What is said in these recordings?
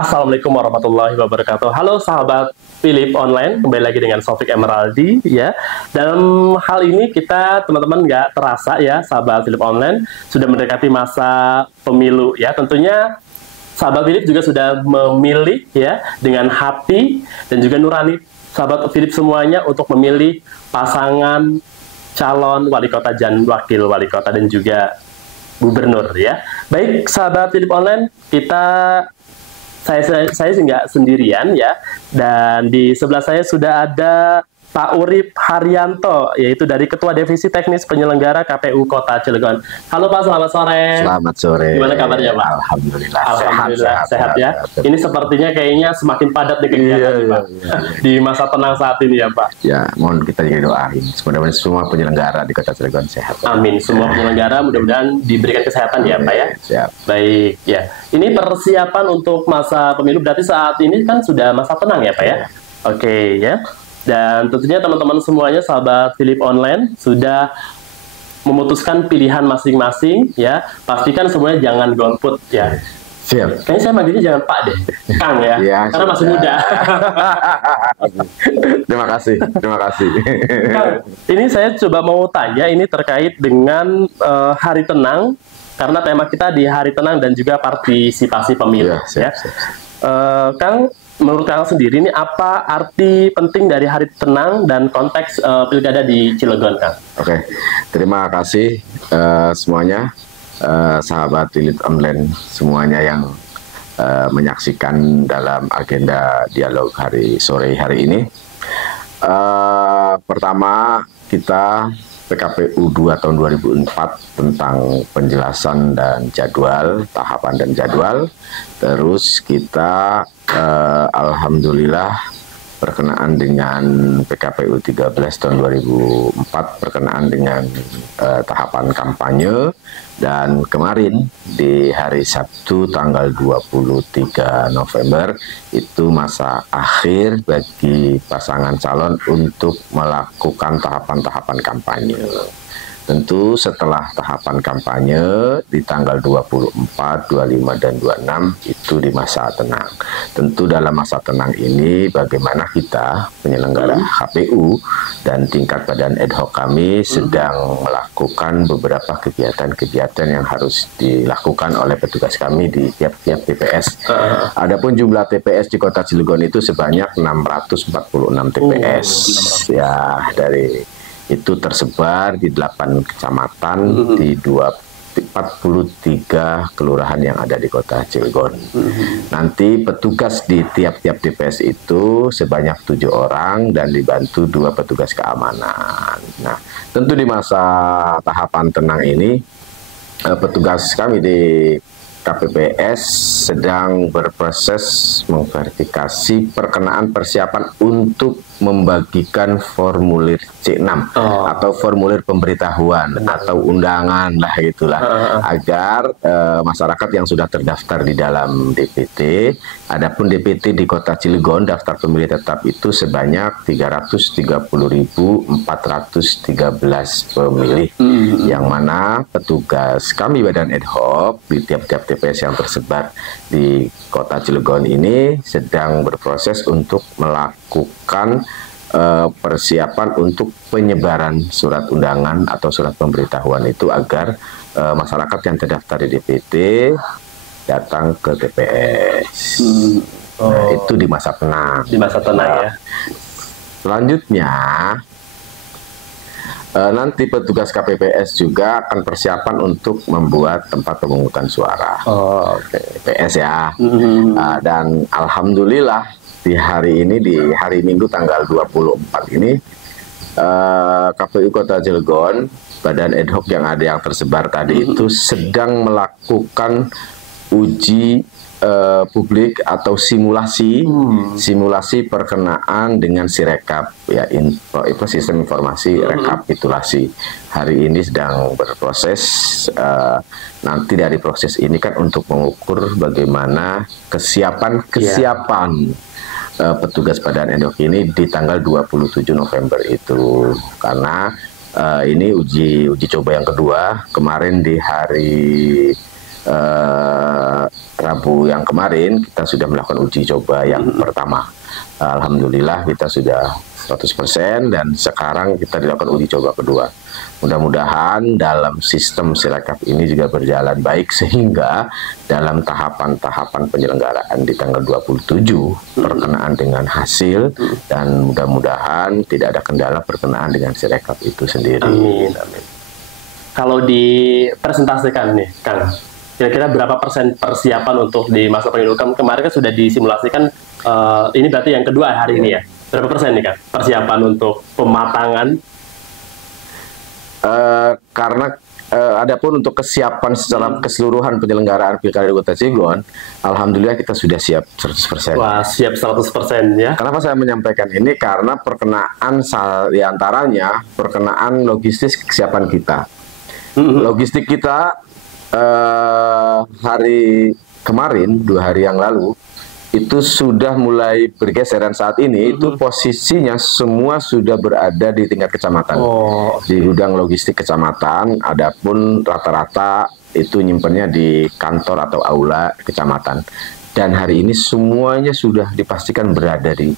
Assalamualaikum warahmatullahi wabarakatuh. Halo sahabat Philip Online, kembali lagi dengan Sofik Emeraldi ya. Dalam hal ini kita teman-teman nggak terasa ya, sahabat Philip Online sudah mendekati masa pemilu ya. Tentunya sahabat Philip juga sudah memilih ya dengan hati dan juga nurani sahabat Philip semuanya untuk memilih pasangan calon wali kota dan wakil wali kota dan juga gubernur ya. Baik sahabat Philip Online, saya sih nggak sendirian ya, dan di sebelah saya sudah ada Pak Urip Haryanto, yaitu dari Ketua Divisi Teknis Penyelenggara KPU Kota Cilegon. Halo Pak, selamat sore. Selamat sore. Gimana kabarnya Pak? Alhamdulillah. Alhamdulillah sehat ya. Ini sepertinya kayaknya semakin padat di kegiatan Pak. Di masa tenang saat ini ya Pak. Ya, mohon kita juga doain. Mudah-mudahan semua penyelenggara di Kota Cilegon sehat. Amin. Semua penyelenggara mudah-mudahan diberikan kesehatan ya Pak ya. Siap. Baik ya. Ini persiapan untuk masa pemilu, berarti saat ini kan sudah masa tenang ya Pak ya. Oke ya. Dan tentunya teman-teman semuanya, sahabat Philip Online, sudah memutuskan pilihan masing-masing ya. Pastikan semuanya jangan golput ya. Siap. Kayaknya saya manggilnya jangan Pak deh, Kang ya, Ya, karena masih muda. Terima kasih. Kang, ini saya coba mau tanya, ini terkait dengan hari tenang, karena tema kita di hari tenang dan juga partisipasi pemilu ya. Kang, menurut Kang sendiri ini apa arti penting dari hari tenang dan konteks pilkada di Cilegon, Kang? Oke, terima kasih semuanya, sahabat Philip Online semuanya yang menyaksikan dalam agenda dialog sore hari ini. Pertama, kita PKPU 2 tahun 2004 tentang penjelasan dan jadwal, tahapan dan jadwal. Terus kita alhamdulillah berkenaan dengan PKPU 13 tahun 2004 berkenaan dengan tahapan kampanye, dan kemarin di hari Sabtu tanggal 23 November itu masa akhir bagi pasangan calon untuk melakukan tahapan-tahapan kampanye. Tentu setelah tahapan kampanye di tanggal 24, 25, dan 26 itu di masa tenang. Tentu dalam masa tenang ini bagaimana kita penyelenggara KPU dan tingkat badan ad hoc kami sedang melakukan beberapa kegiatan-kegiatan yang harus dilakukan oleh petugas kami di tiap-tiap TPS. Adapun jumlah TPS di Kota Cilegon itu sebanyak 646 TPS. Ya, dari itu tersebar di 8 kecamatan di 43 kelurahan yang ada di Kota Cilegon. Nanti petugas di tiap-tiap TPS itu sebanyak 7 orang dan dibantu 2 petugas keamanan. Nah, tentu di masa tahapan tenang ini petugas kami di KPPS sedang berproses memverifikasi perkenaan persiapan untuk membagikan formulir C6 atau formulir pemberitahuan atau undangan lah gitulah, agar masyarakat yang sudah terdaftar di dalam DPT, adapun DPT di Kota Cilegon daftar pemilih tetap itu sebanyak 330.413 pemilih, yang mana petugas kami badan ad hoc di tiap-tiap TPS yang tersebar di Kota Cilegon ini sedang berproses untuk melakukan persiapan untuk penyebaran surat undangan atau surat pemberitahuan itu agar masyarakat yang terdaftar di DPT datang ke TPS. Nah, itu di masa tenang. Di masa tenang ya. Selanjutnya nanti petugas KPPS juga akan persiapan untuk membuat tempat pemungutan suara. TPS ya. Dan alhamdulillah di hari ini, di hari Minggu tanggal 24 ini, KPU Kota Cilegon, badan ad hoc yang ada yang tersebar tadi itu sedang melakukan uji publik atau simulasi perkenaan dengan Sirekap ya, sistem informasi rekapitulasi. Hari ini sedang berproses. Nanti dari proses ini kan untuk mengukur bagaimana kesiapan petugas badan ad hoc ini di tanggal 27 November itu, karena ini uji coba yang kedua. Kemarin di hari Rabu yang kemarin kita sudah melakukan uji coba yang pertama. Alhamdulillah kita sudah 100% dan sekarang kita dilakukan uji coba kedua. Mudah-mudahan dalam sistem Sirekap ini juga berjalan baik sehingga dalam tahapan-tahapan penyelenggaraan di tanggal 27 berkenaan dengan hasil dan mudah-mudahan tidak ada kendala berkenaan dengan Sirekap itu sendiri. Amin, amin. Kalau dipresentasikan nih, Kang, kira-kira berapa persen persiapan untuk di masa pemilu? Kemarin kan sudah disimulasikan, ini berarti yang kedua hari ini ya. Berapa persen nih, Kang, persiapan untuk pematangan? Karena adapun untuk kesiapan secara keseluruhan penyelenggaraan Pilkada Kota Cilegon, alhamdulillah kita sudah siap 100%. Wah, siap 100% ya. Kenapa saya menyampaikan ini? Karena perkenaan diantaranya perkenaan logistik kesiapan kita. Logistik kita hari kemarin, 2 hari yang lalu, itu sudah mulai bergeser dan saat ini itu posisinya semua sudah berada di tingkat kecamatan. Di gudang logistik kecamatan, adapun rata-rata itu nyimpennya di kantor atau aula kecamatan. Dan hari ini semuanya sudah dipastikan berada di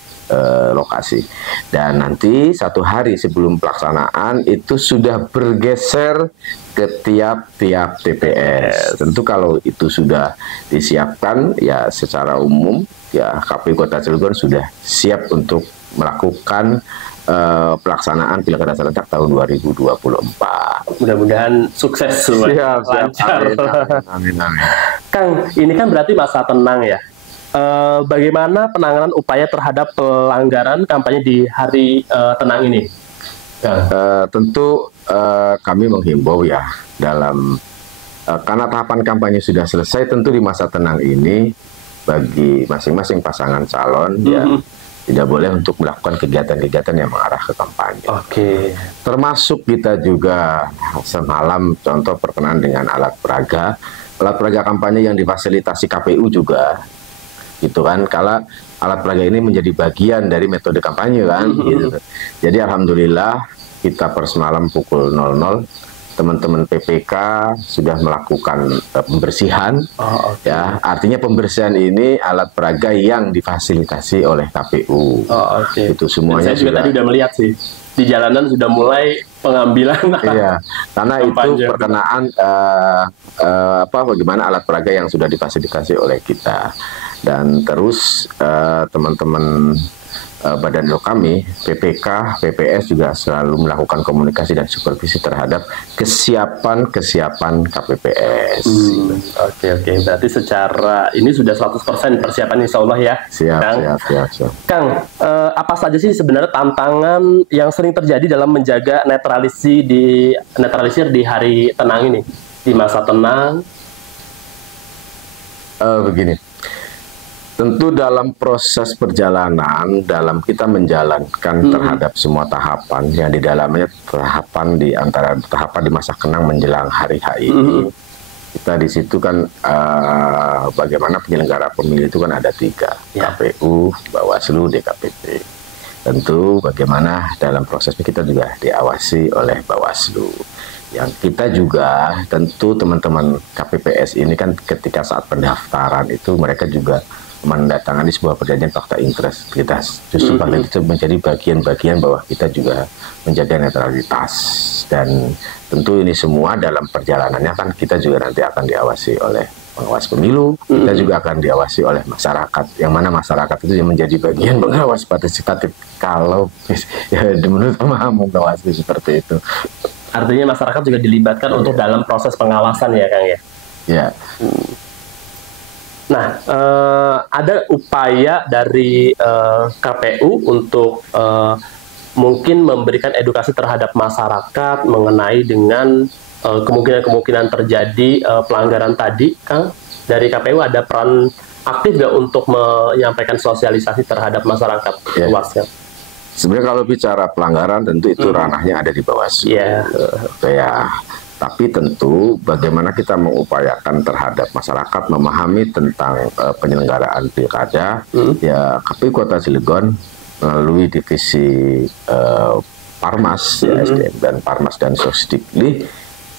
lokasi. Dan nanti 1 hari sebelum pelaksanaan itu sudah bergeser ke tiap-tiap TPS. Tentu kalau itu sudah disiapkan ya secara umum ya KPU Kota Cilegon sudah siap untuk melakukan pelaksanaan Pilkada serentak tahun 2024. Mudah-mudahan sukses semua. Siap, lancar. Amin, amin. Kang, ini kan berarti masa tenang ya. Bagaimana penanganan upaya terhadap pelanggaran kampanye di hari tenang ini? Tentu kami menghimbau ya dalam karena tahapan kampanye sudah selesai, tentu di masa tenang ini bagi masing-masing pasangan calon ya tidak boleh untuk melakukan kegiatan-kegiatan yang mengarah ke kampanye. Termasuk kita juga semalam contoh berkenaan dengan alat peraga kampanye yang difasilitasi KPU juga, gitu kan? Kalau alat peraga ini menjadi bagian dari metode kampanye kan, gitu. Jadi alhamdulillah kita per semalam pukul 00 teman-teman PPK sudah melakukan pembersihan. Ya, artinya pembersihan ini alat peraga yang difasilitasi oleh KPU. Itu semuanya. Dan saya juga tadi udah melihat sih di jalanan sudah mulai pengambilan. Iya, karena itu perkenaan bagaimana alat peraga yang sudah difasilitasi oleh kita. Dan terus teman-teman badan lo kami, PPK, PPS juga selalu melakukan komunikasi dan supervisi terhadap kesiapan KPPS. Oke. Berarti secara ini sudah 100% persiapan insya Allah ya. Siap. Kang, apa saja sih sebenarnya tantangan yang sering terjadi dalam menjaga netralisir di hari tenang ini, di masa tenang? Begini. Tentu dalam proses perjalanan, dalam kita menjalankan terhadap semua tahapan, yang di dalamnya tahapan di antara tahapan di masa tenang menjelang hari H ini, kita di situ kan bagaimana penyelenggara pemilu itu kan ada 3, KPU, Bawaslu, DKPP. Tentu bagaimana dalam prosesnya kita juga diawasi oleh Bawaslu. Yang kita juga tentu teman-teman KPPS ini kan ketika saat pendaftaran itu mereka juga mendatangani sebuah perjanjian fakta integritas. Justru itu menjadi bagian-bagian bahwa kita juga menjaga netralitas. Dan tentu ini semua dalam perjalanannya kan kita juga nanti akan diawasi oleh pengawas pemilu, kita juga akan diawasi oleh masyarakat, yang mana masyarakat itu yang menjadi bagian pengawas partisipatif kalau ya, menurut paham mengawasi seperti itu. Artinya masyarakat juga dilibatkan untuk dalam proses pengawasan ya Kang ya? Ya. Nah, ada upaya dari KPU untuk mungkin memberikan edukasi terhadap masyarakat mengenai dengan kemungkinan-kemungkinan terjadi pelanggaran tadi, Kang. Dari KPU ada peran aktif nggak untuk menyampaikan sosialisasi terhadap masyarakat luasnya? Sebenarnya kalau bicara pelanggaran tentu itu ranahnya ada di Bawaslu. Tapi tentu bagaimana kita mengupayakan terhadap masyarakat memahami tentang penyelenggaraan pilkada, ya KPU Kota Cilegon melalui divisi Parmas, SDM dan Parmas dan Sosdikli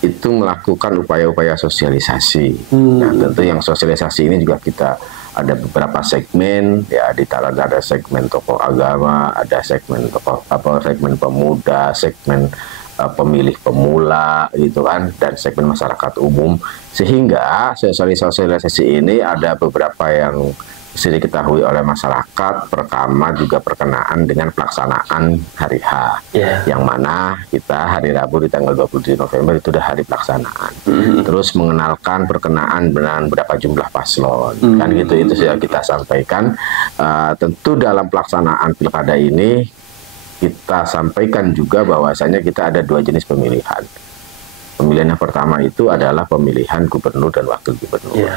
itu melakukan upaya-upaya sosialisasi. Nah, tentu yang sosialisasi ini juga kita ada beberapa segmen, ya di dalam ada segmen tokoh agama, ada segmen tokoh segmen pemuda, segmen pemilih pemula gitu kan, dan segmen masyarakat umum, sehingga sosialisasi ini ada beberapa yang mesti diketahui oleh masyarakat. Pertama juga berkenaan dengan pelaksanaan hari H, yang mana kita hari Rabu di tanggal 27 November itu udah hari pelaksanaan. Terus mengenalkan berkenaan dengan berapa jumlah paslon, kan gitu, itu sudah kita sampaikan. Tentu dalam pelaksanaan pilkada ini kita sampaikan juga bahwasanya kita ada 2 jenis pemilihan. Pemilihan yang pertama itu adalah pemilihan gubernur dan wakil gubernur.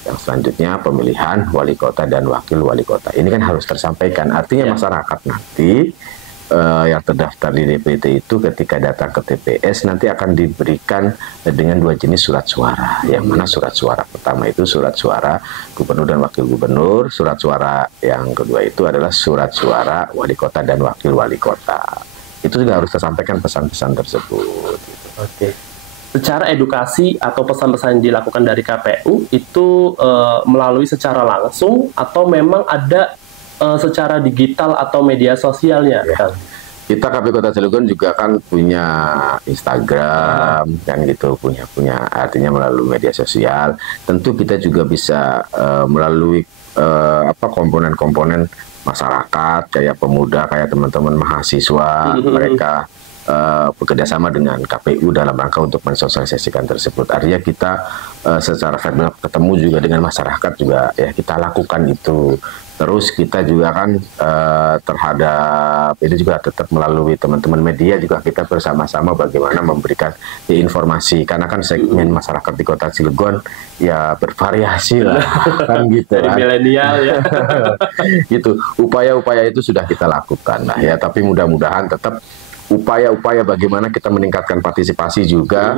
Yang selanjutnya pemilihan wali kota dan wakil wali kota. Ini kan harus tersampaikan. Artinya masyarakat nanti yang terdaftar di DPT itu ketika datang ke TPS nanti akan diberikan dengan 2 jenis surat suara. Yang mana surat suara pertama itu surat suara gubernur dan wakil gubernur. Surat suara yang kedua itu adalah surat suara wali kota dan wakil wali kota. Itu juga harus tersampaikan pesan-pesan tersebut. Oke. Secara edukasi atau pesan-pesan yang dilakukan dari KPU itu melalui secara langsung atau memang ada secara digital atau media sosialnya? Kita KPU Kota Cilegon juga kan punya Instagram, kan gitu, punya artinya melalui media sosial. Tentu kita juga bisa melalui komponen-komponen masyarakat, kayak pemuda, kayak teman-teman mahasiswa, mereka bekerjasama dengan KPU dalam rangka untuk mensosialisasikan tersebut. Artinya kita secara verbal ketemu juga dengan masyarakat juga ya kita lakukan itu. Terus kita juga kan terhadap ini juga tetap melalui teman-teman media juga kita bersama-sama bagaimana memberikan informasi, karena kan segmen masyarakat di Kota Cilegon ya bervariasi lah kan gitu dari milenial ya. Gitu. Upaya-upaya itu sudah kita lakukan lah ya, tapi mudah-mudahan tetap upaya-upaya bagaimana kita meningkatkan partisipasi juga.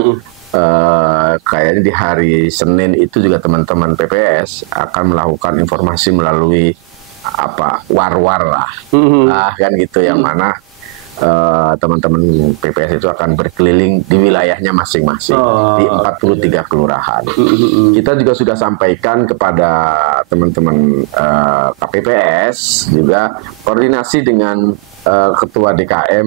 Kayaknya di hari Senin itu juga teman-teman PPS akan melakukan informasi melalui war-war lah, kan gitu, yang mana teman-teman PPS itu akan berkeliling di wilayahnya masing-masing di 43 kelurahan. Kita juga sudah sampaikan kepada teman-teman KPPS juga koordinasi dengan ketua DKM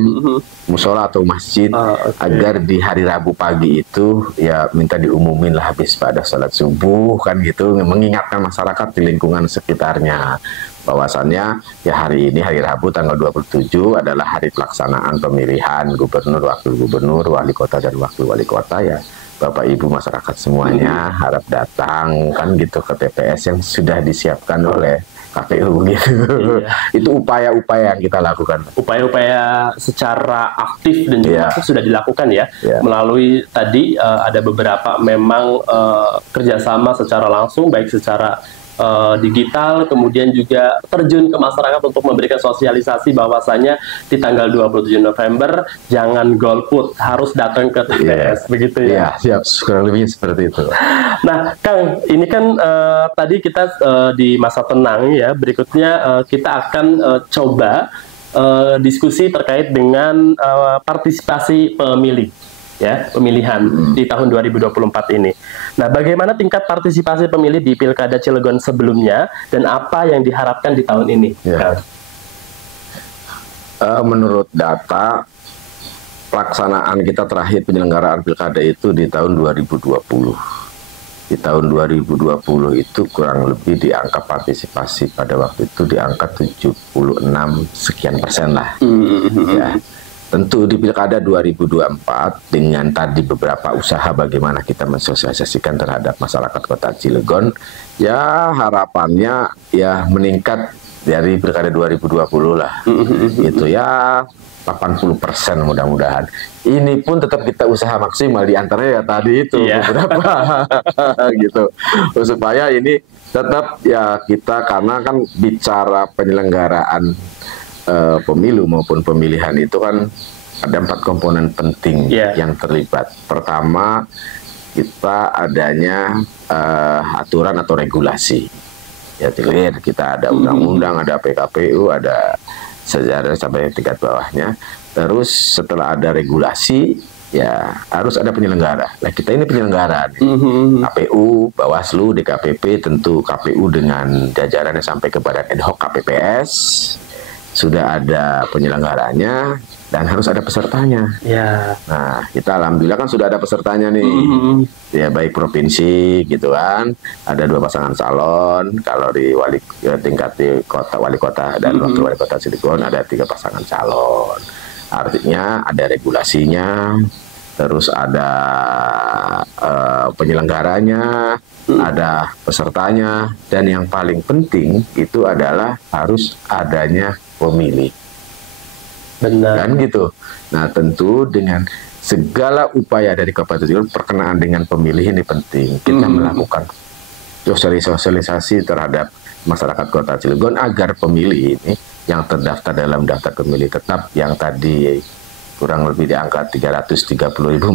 musola atau masjid agar di hari Rabu pagi itu ya minta diumumin lah habis pada salat subuh, kan gitu, mengingatkan masyarakat di lingkungan sekitarnya bahwasannya ya hari ini hari Rabu tanggal 27 adalah hari pelaksanaan pemilihan gubernur, wakil gubernur, wali kota dan wakil wali kota. Ya Bapak Ibu masyarakat semuanya harap datang kan gitu ke TPS yang sudah disiapkan oleh KPU gitu. Itu upaya-upaya yang kita lakukan. Upaya-upaya secara aktif dan juga sudah dilakukan ya. Melalui tadi ada beberapa memang kerjasama secara langsung, baik secara digital, kemudian juga terjun ke masyarakat untuk memberikan sosialisasi bahwasanya di tanggal 27 November jangan golput, harus datang ke TPS, begitu ya? Iya, siap, kurang lebih seperti itu. Nah, Kang, ini kan tadi kita di masa tenang ya, berikutnya kita akan coba diskusi terkait dengan partisipasi pemilih. Ya, pemilihan di tahun 2024 ini. Nah, bagaimana tingkat partisipasi pemilih di Pilkada Cilegon sebelumnya dan apa yang diharapkan di tahun ini? Menurut data pelaksanaan kita terakhir penyelenggaraan Pilkada itu di tahun 2020. Di tahun 2020 itu kurang lebih di angka partisipasi pada waktu itu di angka 76 sekian persen lah. Ya. Tentu di Pilkada 2024 dengan tadi beberapa usaha bagaimana kita mensosialisasikan terhadap masyarakat Kota Cilegon, ya harapannya ya meningkat dari Pilkada 2020 lah. Gitu ya, 80% mudah-mudahan. Ini pun tetap kita usaha maksimal, di antaranya ya tadi itu beberapa gitu. Supaya ini tetap ya kita, karena kan bicara penyelenggaraan pemilu maupun pemilihan itu kan ada 4 komponen penting yang terlibat. Pertama, kita adanya aturan atau regulasi. Ya, kita ada undang-undang, ada PKPU, ada sejarah sampai tingkat bawahnya. Terus setelah ada regulasi, ya harus ada penyelenggara. Nah, kita ini penyelenggara, KPU, Bawaslu, DKPP, tentu KPU dengan jajarannya sampai kepada ad hoc KPPS, sudah ada penyelenggaranya dan harus ada pesertanya. Ya. Nah, kita alhamdulillah kan sudah ada pesertanya nih. Ya, baik provinsi gitu kan, ada 2 pasangan calon. Kalau di tingkat di kota, wali kota dan wakil wali kota Cilegon ada 3 pasangan calon. Artinya ada regulasinya, terus ada penyelenggaranya, ada pesertanya, dan yang paling penting itu adalah harus adanya pemilih. Benar. Kan gitu. Nah, tentu dengan segala upaya dari Kabupaten Cilegon, perkenaan dengan pemilih ini penting. Kita melakukan sosialisasi terhadap masyarakat Kota Cilegon agar pemilih ini yang terdaftar dalam daftar pemilih tetap yang tadi kurang lebih di angka 330.413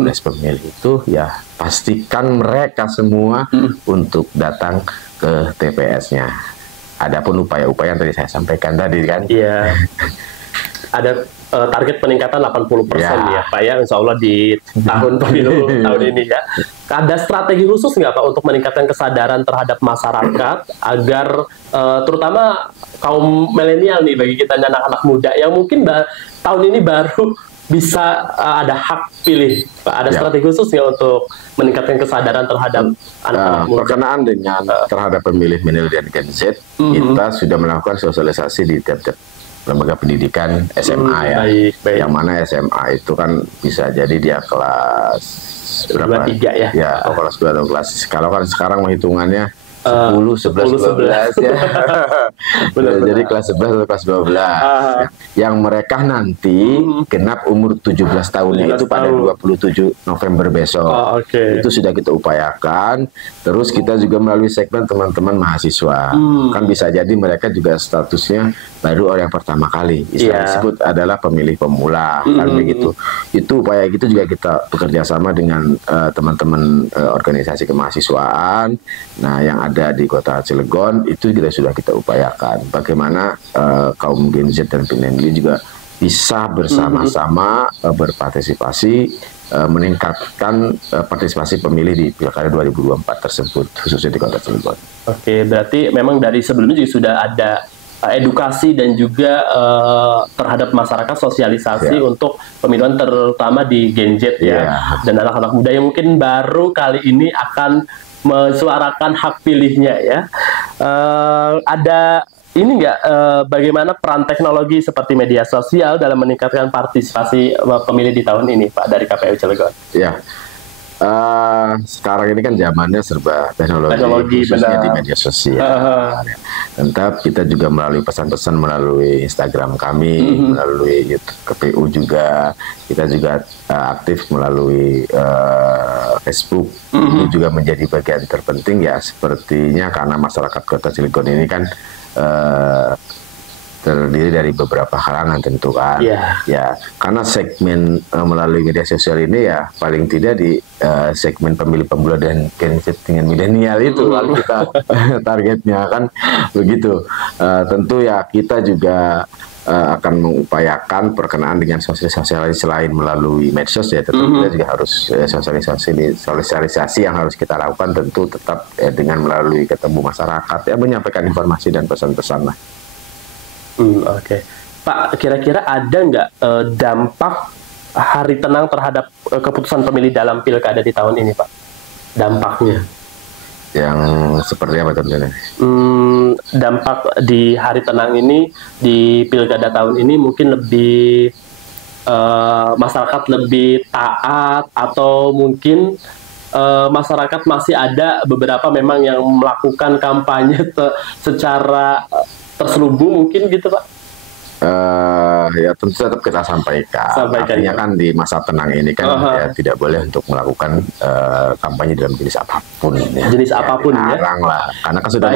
pemilih itu, ya pastikan mereka semua untuk datang ke TPS-nya. Adapun upaya-upaya yang tadi saya sampaikan tadi kan. Iya. Ada target peningkatan 80% ya Pak ya, insya Allah di tahun pemilu tahun ini ya. Ada strategi khusus nggak Pak untuk meningkatkan kesadaran terhadap masyarakat agar terutama kaum milenial nih, bagi kita anak-anak muda yang mungkin tahun ini baru bisa ada hak pilih Pak. Ada strategi khusus nggak untuk meningkatkan kesadaran terhadap anak-anak muda? Berkenaan dengan terhadap pemilih milenial dan Gen Z, kita sudah melakukan sosialisasi di tiap-tiap lembaga pendidikan SMA ya. Baik. Yang mana SMA itu kan bisa jadi dia kelas berapa? 2, 3 ya. Ya, kelas 2 atau kelas. Kalau kan sekarang menghitungannya 10, 11, 12 ya. Jadi kelas 11 atau kelas 12. Yang mereka nanti genap umur 17 tahunnya itu pada 27 November besok. Itu sudah kita upayakan. Terus kita juga melalui segmen teman-teman mahasiswa. Kan bisa jadi mereka juga statusnya baru orang yang pertama kali. Istilah disebut adalah pemilih pemula. Kan begitu. Itu upaya itu juga kita bekerja sama dengan teman-teman organisasi kemahasiswaan. Nah, yang ada di Kota Cilegon itu sudah kita upayakan bagaimana kaum Gen Z dan milenial juga bisa bersama-sama berpartisipasi, meningkatkan partisipasi pemilih di Pilkada 2024 tersebut, khususnya di Kota Cilegon. Oke, berarti memang dari sebelumnya juga sudah ada edukasi dan juga terhadap masyarakat, sosialisasi untuk pemilihan terutama di Gen Z ya, dan anak-anak muda yang mungkin baru kali ini akan mensuarakan hak pilihnya ya. Ada ini nggak bagaimana peran teknologi seperti media sosial dalam meningkatkan partisipasi pemilih di tahun ini Pak dari KPU Cilegon? Ya, sekarang ini kan zamannya serba teknologi khususnya di media sosial. Tetap kita juga melalui pesan-pesan melalui Instagram kami, melalui YouTube KPU juga, kita juga aktif melalui Facebook. Ini juga menjadi bagian terpenting ya, sepertinya karena masyarakat Kota Cilegon ini kan terdiri dari beberapa kalangan tentu kan. Ya, karena segmen melalui media sosial ini ya paling tidak di segmen pemilih pemula dan Gen Z dengan milenial itu kalau kita targetnya kan begitu. Tentu ya kita juga akan mengupayakan perkenaan dengan sosialisasi selain melalui medsos ya, tentu kita juga harus sosialisasi yang harus kita lakukan tentu tetap dengan melalui ketemu masyarakat ya, menyampaikan informasi dan pesan-pesan lah. Oke. Pak, kira-kira ada nggak dampak hari tenang terhadap keputusan pemilih dalam pilkada di tahun ini, Pak? Dampaknya? Yang seperti apa tentunya? Dampak di hari tenang ini, di pilkada tahun ini mungkin lebih masyarakat lebih taat, atau mungkin masyarakat masih ada beberapa memang yang melakukan kampanye secara terselubung mungkin gitu Pak? Ya tentu tetap kita sampaikan. Artinya kan di masa tenang ini kan ya tidak boleh untuk melakukan kampanye dalam jenis apapun. Jenis apapun ya. Dilarang lah. Karena kan sudah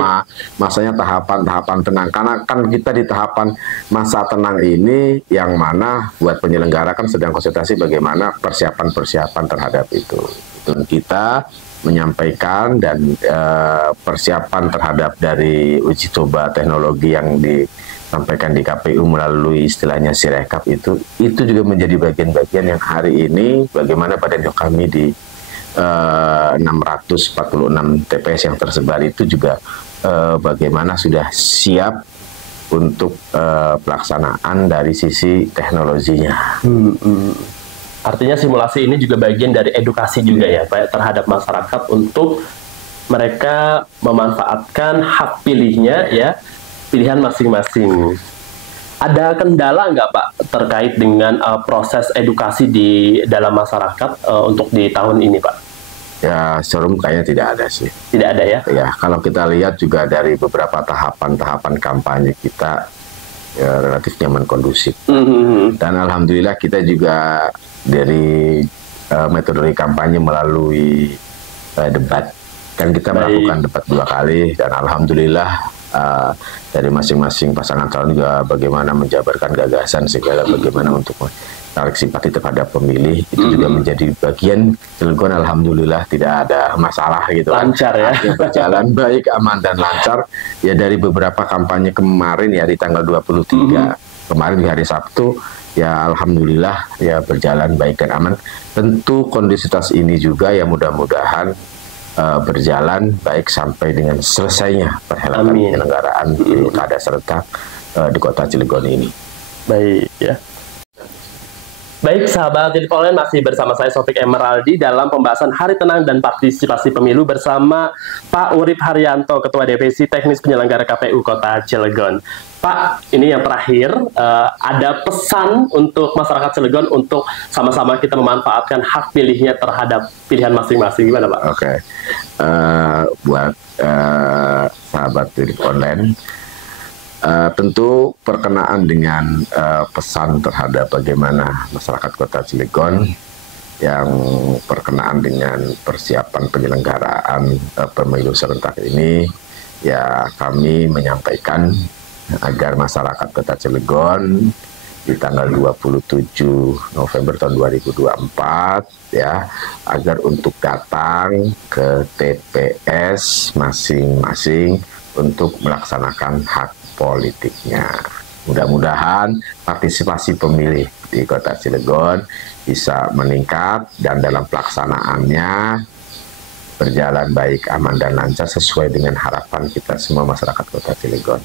masanya tahapan tenang. Karena kan kita di tahapan masa tenang ini yang mana buat penyelenggara kan sedang konsultasi bagaimana persiapan terhadap itu. Dan kita menyampaikan dan persiapan terhadap dari uji coba teknologi yang sampaikan di KPU melalui istilahnya Sirekap itu juga menjadi bagian-bagian yang hari ini bagaimana pada kami di 646 TPS yang tersebar itu juga bagaimana sudah siap untuk pelaksanaan dari sisi teknologinya. Artinya simulasi ini juga bagian dari edukasi juga ya Pak terhadap masyarakat untuk mereka memanfaatkan hak pilihnya ya, pilihan masing-masing. Ada kendala nggak Pak terkait dengan proses edukasi di dalam masyarakat untuk di tahun ini Pak? Ya, serum kayaknya tidak ada sih. Tidak ada ya? Ya, kalau kita lihat juga dari beberapa tahapan-tahapan kampanye kita ya, relatif nyaman kondusif. Dan alhamdulillah kita juga dari metode kampanye melalui debat. Kan kita melakukan debat 2 kali dan alhamdulillah dari masing-masing pasangan calon juga bagaimana menjabarkan gagasan segala bagaimana untuk menarik simpati terhadap pemilih itu juga menjadi bagian Cilegon. Alhamdulillah tidak ada masalah gitu, lancar ya, berjalan baik, aman dan lancar ya. Dari beberapa kampanye kemarin ya di tanggal 23 kemarin di hari Sabtu ya alhamdulillah ya berjalan baik dan aman. Tentu kondisitas ini juga ya mudah-mudahan berjalan baik sampai dengan selesainya perhelatan penyelenggaraan pilkada serentak di Kota Cilegon ini. Baik ya. Baik sahabat Philip Online, masih bersama saya Sofik Emeraldi dalam pembahasan Hari Tenang dan Partisipasi Pemilu bersama Pak Urip Haryanto, Ketua Divisi Teknis Penyelenggara KPU Kota Cilegon. Pak, ini yang terakhir, ada pesan untuk masyarakat Cilegon untuk sama-sama kita memanfaatkan hak pilihnya terhadap pilihan masing-masing. Gimana Pak? Oke, buat sahabat Philip Online, tentu perkenaan dengan pesan terhadap bagaimana masyarakat Kota Cilegon yang berkenaan dengan persiapan penyelenggaraan pemilu serentak ini, ya kami menyampaikan agar masyarakat Kota Cilegon di tanggal 27 November tahun 2024 ya agar untuk datang ke TPS masing-masing untuk melaksanakan hak politiknya. Mudah-mudahan partisipasi pemilih di Kota Cilegon bisa meningkat dan dalam pelaksanaannya berjalan baik, aman dan lancar sesuai dengan harapan kita semua masyarakat Kota Cilegon.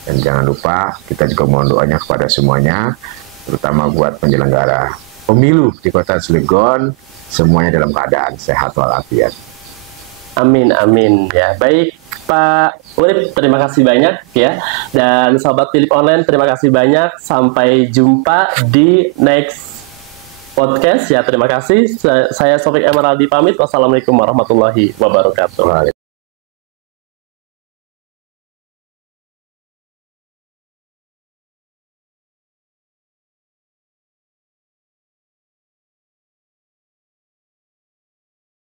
Dan jangan lupa kita juga mohon doanya kepada semuanya, terutama buat penyelenggara pemilu di Kota Cilegon, semuanya dalam keadaan sehat walafiat. Amin, amin ya. Baik Pak Urip, terima kasih banyak ya. Dan sahabat Philip Online, terima kasih banyak. Sampai jumpa di next podcast ya. Terima kasih. Saya Sofik Emeraldi pamit. Wassalamualaikum warahmatullahi wabarakatuh.